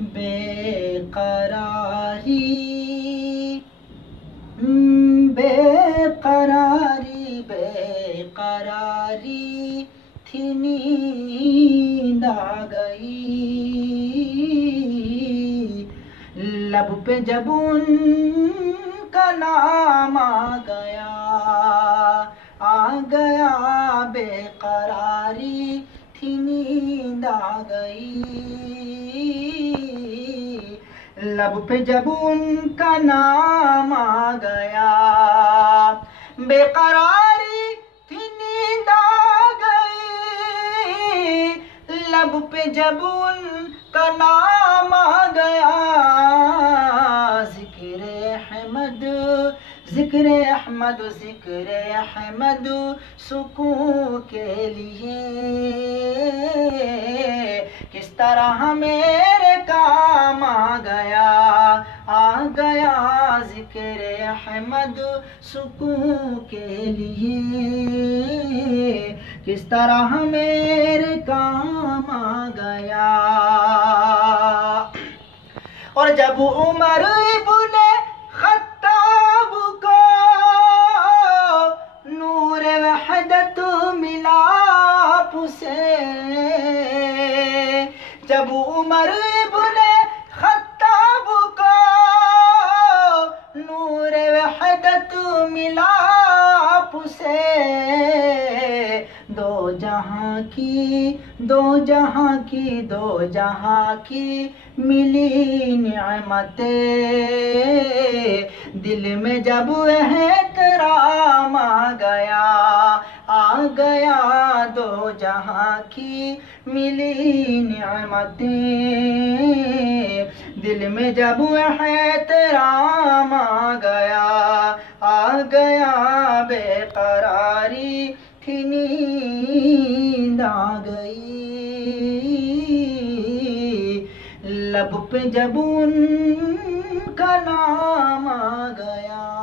बेकरारी बेकरारी बेकरारी थी, नींद आ गई। लब पे जब उनका नाम आ गया बेकरारी थी, नींद आ गई। लब पे जब उनका नाम आ गया, बेकरारी थी, नींद आ गई। लब पे जब उनका नाम आ गया, जिक्र अहमद जिक्र अहमद जिक्र अहमद सुकून के लिए किस तरह मेरे काम आ गया जिक्र अहमद सुकून के लिए, किस तरह मेरे काम आ गया। और जब उमर इब्ने खत्ताब को नूर वहदत मिला आप से, जब उमर इब्ने खत्ताब को नूर वहदत मिला आप से, दो जहां की मिली निअमतें। दिल में जब एहतराम आ गया दो जहां की मिली निअमतें। दिल में जब एहतराम आ गया बेकरारी थी, नींद आ गई। लब पे जब उनका नाम आ गया।